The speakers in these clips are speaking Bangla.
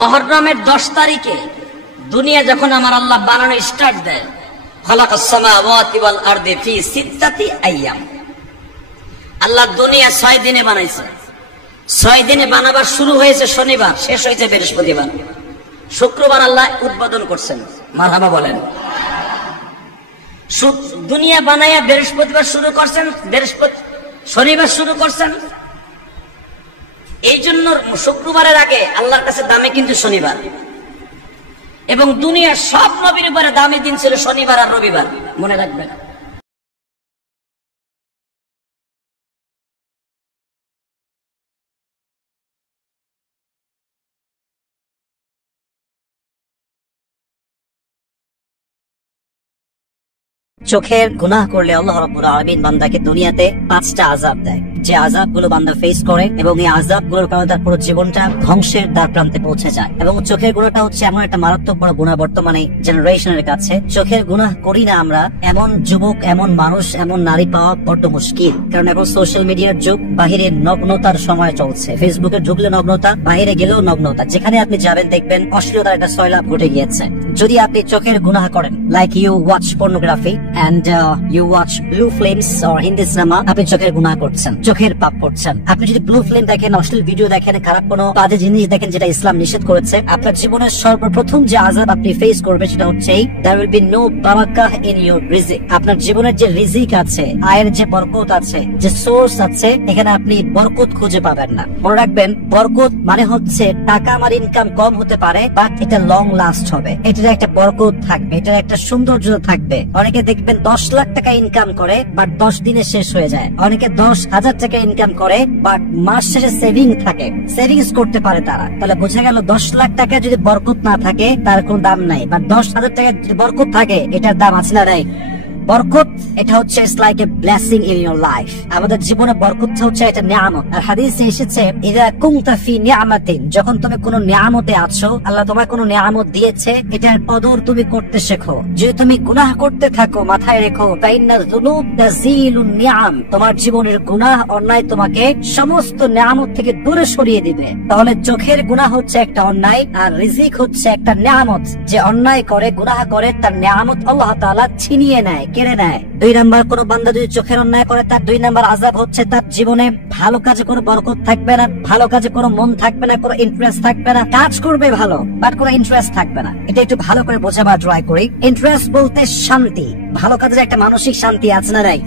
মুহররমের 10 তারিখে দুনিয়া যখন আমার আল্লাহ বানানো স্টার্ট দেয়, খালাকাস সামাওয়াতি ওয়াল আরদি ফি সিত্তাতি আইয়াম। আল্লাহ দুনিয়া 6 দিনে বানাইছে। 6 দিনে বানাবার শুরু হয়েছে শনিবার, শেষ হয়েছে বৃহস্পতিবার। শুক্রবার আল্লাহ উদ্বোধন করছেন। মারহাবা বলেন। দুনিয়া বানায়া বৃহস্পতিবার শুরু করছেন, শনিবার শুরু করছেন। এই জন্য শুক্রবারের আগে আল্লাহর কাছে দামি কিন্তু শনিবার, এবং দুনিয়ার সব নবীর উপরে দামি দিন ছিল শনিবার আর রবিবার, মনে রাখবেন। চোখের গুনাহ করলে আল্লাহ রাব্বুল আলামিন বান্দাকে দুনিয়াতে 5টা আযাব দেয়, যে আযাবগুলো বান্দা ফেস করে এবং এই আযাবগুলোর কারণে তার পুরো জীবনটা ধ্বংসের দ্বার প্রান্তে পৌঁছে যায়। এবং চোখের গুনাহটা হচ্ছে এমন একটা মারাত্মক বড় গুনাহ বর্তমানে জেনারেশনের কাছে। চোখের গুনাহ করি না আমরা এমন যুবক, এমন মানুষ, এমন নারী পাওয়া বড্ড মুশকিল। কারণ এখন সোশ্যাল মিডিয়ার যুগ, বাহিরে নগ্নতার সময় চলছে। ফেসবুকে ঢুকলে নগ্নতা, বাইরে গেলেও নগ্নতা। যেখানে আপনি যাবেন দেখবেন অশ্লীলতার একটা সয়লাব ঘটে গিয়েছে। যদি আপনি চোখের গুনাহ করেন, like you watch pornography and you watch blue films or Hindi cinema, আপনি চোখের গুনাহ করছেন, চোখের পাপ করছেন। আপনি যদি ব্লু ফিল্ম দেখেন, অশ্লীল ভিডিও দেখেন, খারাপ কোনো বাজে জিনিস দেখেন যেটা ইসলাম নিষেধ করেছে, আপনার জীবনের সর্বপ্রথম যে আযাব আপনি ফেস করবেন সেটা হচ্ছে there will be no barakah in your rizq। আপনার জীবনের যে রিজিক আছে, আয়ের যে বরকত আছে, যে সোর্স আছে, এখানে আপনি বরকত খুঁজে পাবেন না। মনে রাখবেন, বরকত মানে হচ্ছে টাকা আমার ইনকাম কম হতে পারে, বাট এটা লং লাস্ট হবে, এটার একটা বরকত থাকবে, এটার একটা সৌন্দর্য থাকবে। অনেকে দেখবেন 10 লাখ টাকা ইনকাম করে, বাট 10 দিনে শেষ হয়ে যায়। অনেকে 10,000 টাকা ইনকাম করে, বাট মাস শেষে সেভিং থাকে, সেভিংস করতে পারে তারা। তাহলে বোঝা গেল 10 লাখ টাকা যদি বরকত না থাকে তার কোনো দাম নাই, বাট 10,000 টাকা যদি বরকত থাকে এটার দাম আছে না নাই? বরকত এটা হচ্ছে it's like a blessing in your life. আমাদের জীবনে বরকত হচ্ছে একটা নিয়ামত। আর হাদিসে এসেছে ইযা কুনতা ফি নিয়ামাতিন, যখন তুমি কোনো নিয়ামতে আছো, আল্লাহ তোমায় কোনো নিয়ামত দিয়েছে, এটার কদর তুমি করতে শেখো। যদি তুমি গুনাহ করতে থাকো, মাথায় রেখো ফাইন্না যুনুব তাযিলুন নিয়াম, তোমার জীবনের গুনাহ অন্যায় তোমাকে সমস্ত নিয়ামত থেকে দূরে সরিয়ে দিবে। তাহলে চোখের গুনাহ হচ্ছে একটা অন্যায়, আর রিজিক হচ্ছে একটা নিয়ামত। যে অন্যায় করে, গুনাহ করে, তার নিয়ামত আল্লাহ তাআলা ছিনিয়ে নেয়, কেড়ে নেয়। 2 নাম্বার, কোন বান্দা যদি চোখের অন্যায় করে, তার 2 নাম্বার আযাব হচ্ছে তার জীবনে ভালো কাজে কোনো বরকত থাকবে না, ভালো কাজে কোনো মন থাকবে না, কোনো ইন্টারেস্ট থাকবে না। কাজ করবে ভালো, বাট কোনো ইন্টারেস্ট থাকবে না। এটা একটু ভালো করে বোঝাবার ট্রাই করি। ইন্টারেস্ট বলতে শান্তি, ভালো কাজের একটা মানসিক শান্তি আছে না নাই?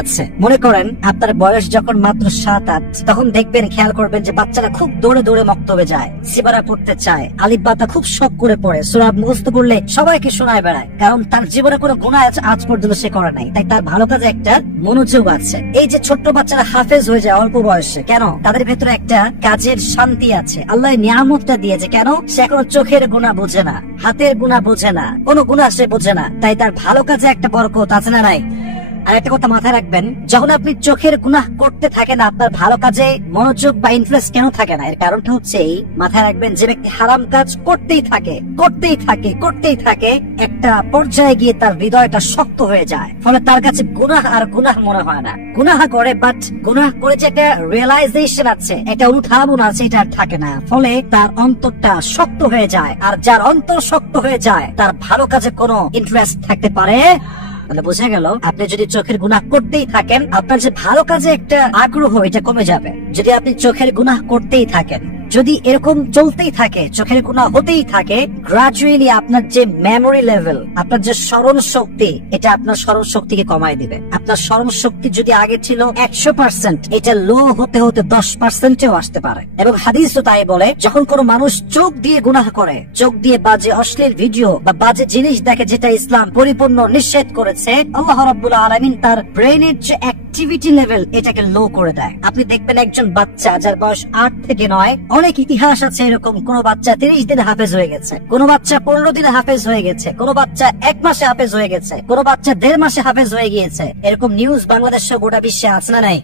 আচ্ছা, মনে করেন আপনার বয়স যখন মাত্র 7-8, তখন দেখবেন, খেয়াল করবেন যে বাচ্চারা খুব দৌড়ে দৌড়ে মক্তবে যায়, সিবারা পড়তে চায়, আলিফ বাতা খুব শখ করে পড়ে, সূরা মুখস্থ করলে সবাইকে শোনায় বেড়ায়। কারণ তার জীবনে কোনো গুনাহ আজ পর্যন্ত সে করে নাই, তাই তার ভালো কাজে একটা মনোযোগ আছে। এই যে ছোট্ট বাচ্চারা হাফেজ হয়ে যায় অল্প বয়সে, কেন? তাদের ভেতরে একটা কাজের শান্তি আছে, আল্লাহ নিয়ামতটা দিয়েছে। কেন? সে এখনো চোখের গুনাহ বোঝে না, হাতের গুনাহ বোঝে না, কোনো গুনাহ সে বোঝে না, তাই তার ভালো কাজে একটা বরকত আছে না নাই? আর একটা কথা মাথায় রাখবেন, যখন আপনি চোখের গুনাহ করতে থাকেন, আপনার ভালো কাজে মনোযোগ বা ইন্টারেস্ট কেন থাকে না? এর কারণটা হচ্ছে এই, মাথায় রাখবেন, যে ব্যক্তি হারাম কাজ করতেই থাকে, একটা পর্যায়ে গিয়ে তার হৃদয়টা শক্ত হয়ে যায়, ফলে তার কাছে গুনাহ আর গুনাহ মনে হয় না। গুনাহ করে, বাট গুনাহ করে যে একটা রিয়েলাইজেশন আছে, একটা অনুধাবন আছে, এটা আর থাকে না। ফলে তার অন্তরটা শক্ত হয়ে যায়, আর যার অন্তর শক্ত হয়ে যায়, তার ভালো কাজে কোনো ইন্টারেস্ট থাকতে পারে। তাহলে বোঝা গেল, আপনি যদি চোখের গুনাহ করতেই থাকেন, আপনার যে ভালো কাজে একটা আগ্রহ, এটা কমে যাবে। যদি আপনি চোখের গুনাহ করতেই থাকেন, যদি এরকম চলতেই থাকে, চোখের গুনাহ হতেই থাকে, গ্রাজুয়ালি আপনার যে মেমোরি লেভেল, আপনার যে স্মরণ শক্তি, এটা আপনার স্মরণ শক্তিকে কমায় দিবে। আপনার স্মরণ শক্তি যদি আগে ছিল 100%, এটা লো হতে হতে 10%-এও আসতে পারে। এবং হাদিসও তাই বলে, যখন কোনো মানুষ চোখ দিয়ে গুনাহ করে, চোখ দিয়ে বাজে অশ্লীল ভিডিও বা বাজে জিনিস দেখে, যেটা ইসলাম পরিপূর্ণ নিষেধ করেছে, আল্লাহ রাব্বুল আলামিন তার ব্রেইনের যে অ্যাক্টিভিটি লেভেল, এটাকে লো করে দেয়। আপনি দেখবেন একজন বাচ্চা যার বয়স 8 থেকে 9, অনেক ইতিহাস আছে এরকম, কোন বাচ্চা 30 দিনে হাফেজ হয়ে গেছে, কোন বাচ্চা 15 দিনে হাফেজ হয়ে গেছে, কোন বাচ্চা 1 মাসে হাফেজ হয়ে গেছে, কোন বাচ্চা 1.5 মাসে হাফেজ হয়ে গিয়েছে। এরকম নিউজ বাংলাদেশে গোটা বিশ্বে আছে না নাই?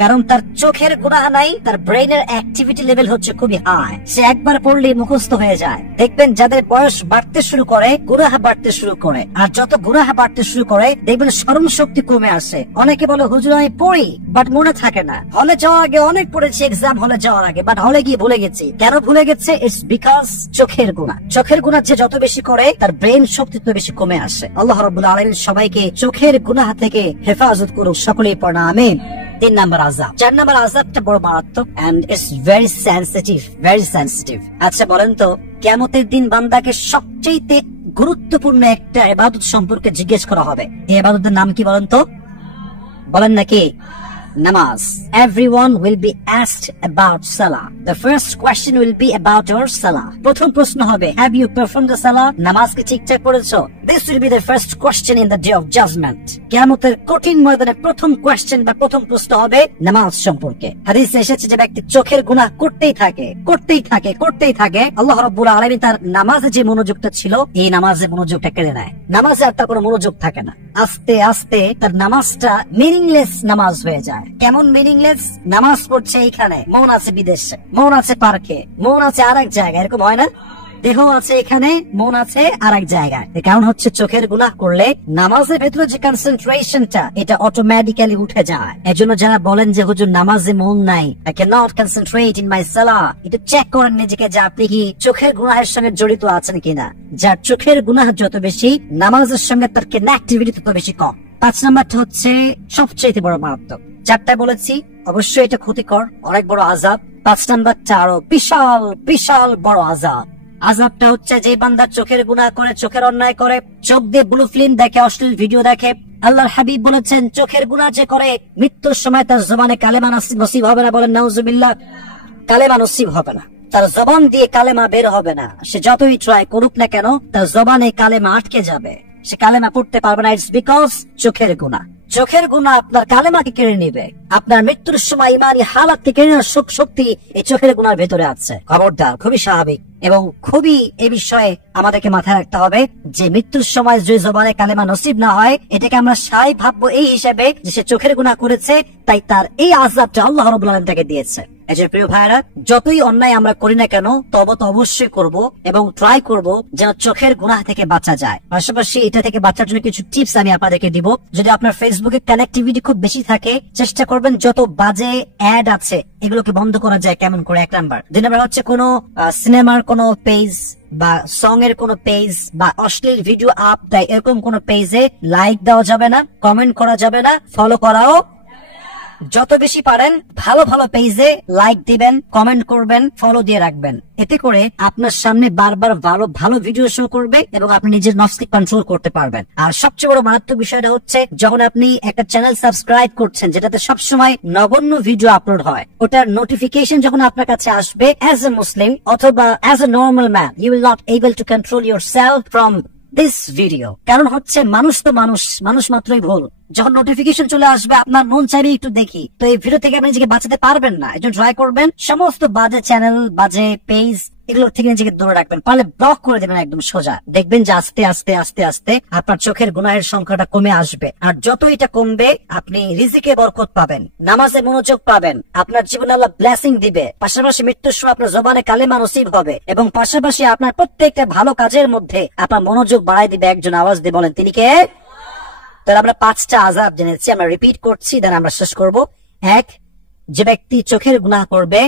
কারণ তার চোখের গুনাহ নাই, তার ব্রেইনের অ্যাক্টিভিটি লেভেল হচ্ছে খুবই হাই। সে একবার পড়লেই মুখস্থ হয়ে যায়। দেখবেন যাদের বয়স বাড়তে শুরু করে গুনাহ বাড়তে শুরু করে, আর যত গুনাহ বাড়তে শুরু করে দেখবেন স্মরণ শক্তি কমে আসে। অনেকে বলে হুজুর আমি পড়ি বাট মনে থাকে না, হলে যাওয়ার আগে অনেক পড়েছি, এক্সাম হলে যাওয়ার আগে, বাট হলে গিয়ে ভুলে গেছি। কেন ভুলে গেছে? ইটস বিকজ চোখের গুনাহ। চোখের গুনাহ যে যত বেশি করে তার ব্রেন শক্তি তত বেশি কমে আসে। আল্লাহ রাব্বুল আলামিন সবাইকে চোখের গুনাহ থেকে হেফাজত করুক, সকলেই পড়া আমিন। 3 নাম্বার আযাব। 4 নাম্বার আযাবটা বড় মারাত্মক and it's very sensitive, very sensitive. আচ্ছা বলেন তো, কিয়ামতের দিন বান্দাকে সবচেয়ে গুরুত্বপূর্ণ একটা ইবাদত সম্পর্কে জিজ্ঞেস করা হবে। এই ইবাদতের নাম কি বলেন তো? বলেন নাকি? নামাজ। Everyone will be asked about salah. The first question will be about your salah. প্রথম প্রশ্ন হবে, have you performed the salah? নামাজ কি ঠিকঠাক পড়েছো? This will be the first question in the day of judgment. কিয়ামতের কঠিন ময়দানে প্রথম কোয়েশ্চেন বা প্রথম প্রশ্ন হবে নামাজ সম্পর্কে। হাদিসে এসেছে যে ব্যক্তি চোখের গুনাহ করতেই থাকে, আল্লাহ রাব্বুল আলামিন তার নামাজে যে মনোযোগটা ছিল এই নামাজে মনোযোগটা কেড়ে নেয়। নামাজে আর তার কোনো মনোযোগ থাকে না। আস্তে আস্তে তার নামাজটা মিনিংলেস নামাজ হয়ে যায়। কেমন মিনিংলেস? নামাজ পড়ছে এইখানে, মন আছে বিদেশে, মন আছে পার্কে, মন আছে আরেক জায়গায়, এরকম হয় না? দেহ আছে এখানে, মন আছে আরেক জায়গায়। কারণ হচ্ছে চোখের গুনাহ করলে নামাজের ভেতরে যে কনসেন্ট্রেশনটা এটা অটোমেটিক্যালি উঠে যায়। এজন্য যারা বলেন যে হুজুর নামাজে মন নাই, I cannot concentrate in my salah, এটা চেক করেন নিজেকে যে আপনি কি চোখের গুনাহের সঙ্গে জড়িত আছেন কিনা। যার চোখের গুনাহ যত বেশি, নামাজের সঙ্গে তার কানেক্টিভিটি তত বেশি কম। 5 নাম্বারটা হচ্ছে সবচেয়ে বড় মারাত্মক। 4টা বলেছি, অবশ্যই এটা ক্ষতিকর, অনেক বড় আযাব। 5 নাম্বারটা আরো বিশাল বিশাল বড় আযাব। আযাবটা হচ্ছে যে বান্দা চোখের গুনাহ করে, চোখের অন্যায় করে, চোখ দিয়ে ব্লু ফিল্ম দেখে, অশ্লীল ভিডিও দেখে। আল্লাহর হাবিব বলেছেন চোখের গুনাহ যে করে মৃত্যুর সময় তার জবানে কালেমা নসিব হবে না। বলেন নাউজুবিল্লাহ। কালেমা নসিব হবে না, তার জবান দিয়ে কালেমা বের হবে না। সে যতই ট্রাই করুক না কেন তার জবানে কালেমা আটকে যাবে, সে কালেমা পড়তে পারবে না। ইটস বিকজ চোখের গুনাহ। চোখের গুনাহ আপনার কালেমাকে কেড়ে নিবে। আপনার মৃত্যুর সময় ইমানি হালাতকে কেড়ে নেওয়ার শক্তি এই চোখের গুনার ভেতরে আছে। খবরদার, খুবই স্বাভাবিক এবং খুবই এই বিষয়ে আমাদেরকে মাথায় রাখতে হবে যে মৃত্যুর সময় যে জবানে কালেমা নসিব না হয় এটাকে আমরা সাই ভাববো এই হিসেবে যে সে চোখের গুনাহ করেছে, তাই তার এই আযাবটা আল্লাহ রাব্বুল আলামিন তাকে দিয়েছে। এজন্য প্রিয় ভাইরা, যতই অন্যায় আমরা করি না কেন তবে তো অবশ্যই করব এবং ট্রাই করব যেন চোখের গুনাহ থেকে বাঁচা যায়। পাশাপাশি এটা থেকে বাঁচার জন্য কিছু টিপস আমি আপনাদেরকে দিব। যদি আপনার ফেসবুকে কানেক্টিভিটি খুব বেশি থাকে, চেষ্টা করবেন যত বাজে অ্যাড আছে এগুলোকে বন্ধ করা যায় কেমন করে। 1 নাম্বার। 2 নাম্বার হচ্ছে কোনো সিনেমার কোনো পেজ বা সং এর কোনো পেজ বা অশ্লীল ভিডিও আপ দেয় এরকম কোনো পেজে লাইক দেওয়া যাবে না, কমেন্ট করা যাবে না, ফলো করাও। যত বেশি পারেন ভালো ভালো পেজে লাইক দিবেন, কমেন্ট করবেন, ফলো দিয়ে রাখবেন। এতে করে আপনার সামনে বারবার ভালো ভিডিও শো করবে এবং আপনি নিজের নফসকে কন্ট্রোল করতে পারবেন। আর সবচেয়ে বড় মারাত্মক বিষয়টা হচ্ছে যখন আপনি একটা চ্যানেল সাবস্ক্রাইব করছেন যেটাতে সবসময় নগণ্য ভিডিও আপলোড হয়, ওটার নোটিফিকেশন যখন আপনার কাছে আসবে, অ্যাজ এ মুসলিম অথবা as a normal man, you will not able to control yourself from this video. কারণ হচ্ছে মানুষ তো মানুষ মাত্রই ভুল। যখন নোটিফিকেশন চলে আসবে আপনার মন চাইবে একটু দেখি, তো এই ভিডিও থেকে আপনি নিজেকে বাঁচাতে পারবেন না। এজন্য ট্রাই করবেন সমস্ত বাজে চ্যানেল, বাজে পেজ এগুলোর থেকে নিজেকে দূরে রাখবেন, পারলে ব্লক করে দেবেন একদম সোজা। দেখবেন যে আস্তে আস্তে আস্তে আস্তে আপনার চোখের গুনাহের সংখ্যাটা কমে আসবে। আর যত এটা কমবে আপনি রিজিকে বরকত পাবেন, নামাজে মনোযোগ পাবেন, আপনার জীবনে আল্লাহ ব্লেসিং দিবে। পাশাপাশি মৃত্যুর সময় আপনার জবানে কালেমা নসিব হবে এবং পাশাপাশি আপনার প্রত্যেকটা ভালো কাজের মধ্যে আপনার মনোযোগ বাড়াই দিবে। একজন আওয়াজ দিয়ে বলেন তিনি কে? তাহলে আমরা 5টা আযাব জেনেছি, আমরা রিপিট করছি, দেন আমরা শেষ করব। 1, যে ব্যক্তি চোখের গুনাহ করবে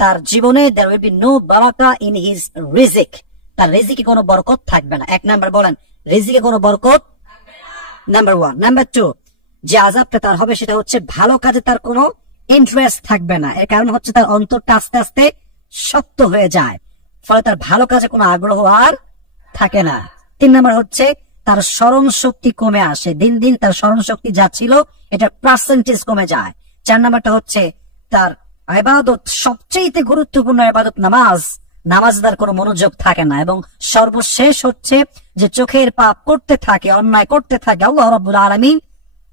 তার জীবনে there will be no baraka in his রিজিক, তার রিজিকে কোনো বরকত থাকবে না। 1 নাম্বার বলেন, রিজিকে কোনো বরকত নাম্বার 1। নাম্বার 2, যে আযাবটা তার হবে সেটা হচ্ছে ভালো কাজে তার কোনো ইন্টারেস্ট থাকবে না। এর কারণ হচ্ছে তার অন্তরটা আস্তে আস্তে শক্ত হয়ে যায়, ফলে তার ভালো কাজে কোনো আগ্রহ আর থাকে না। 3 নাম্বার হচ্ছে তার স্মরণ শক্তি কমে আসে, দিন দিন তার স্মরণ শক্তি যা ছিল এটা পার্সেন্টেজ কমে যায়। 4 নাম্বারটা হচ্ছে তার ইবাদত, সবচেয়ে গুরুত্বপূর্ণ ইবাদত নামাজ তার কোনো মনোযোগ থাকে না। এবং সর্বশেষ হচ্ছে যে চোখের পাপ করতে থাকে, অন্যায় করতে থাকে, আল্লাহ রাব্বুল আলামিন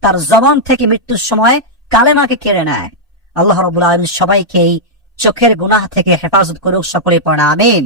তার জবান থেকে মৃত্যুর সময় কালেমাকে কেড়ে নেয়। আল্লাহ রাব্বুল আলামিন সবাইকে এই চোখের গুনাহ থেকে হেফাজত করুক, সকলে পড়া আমিন।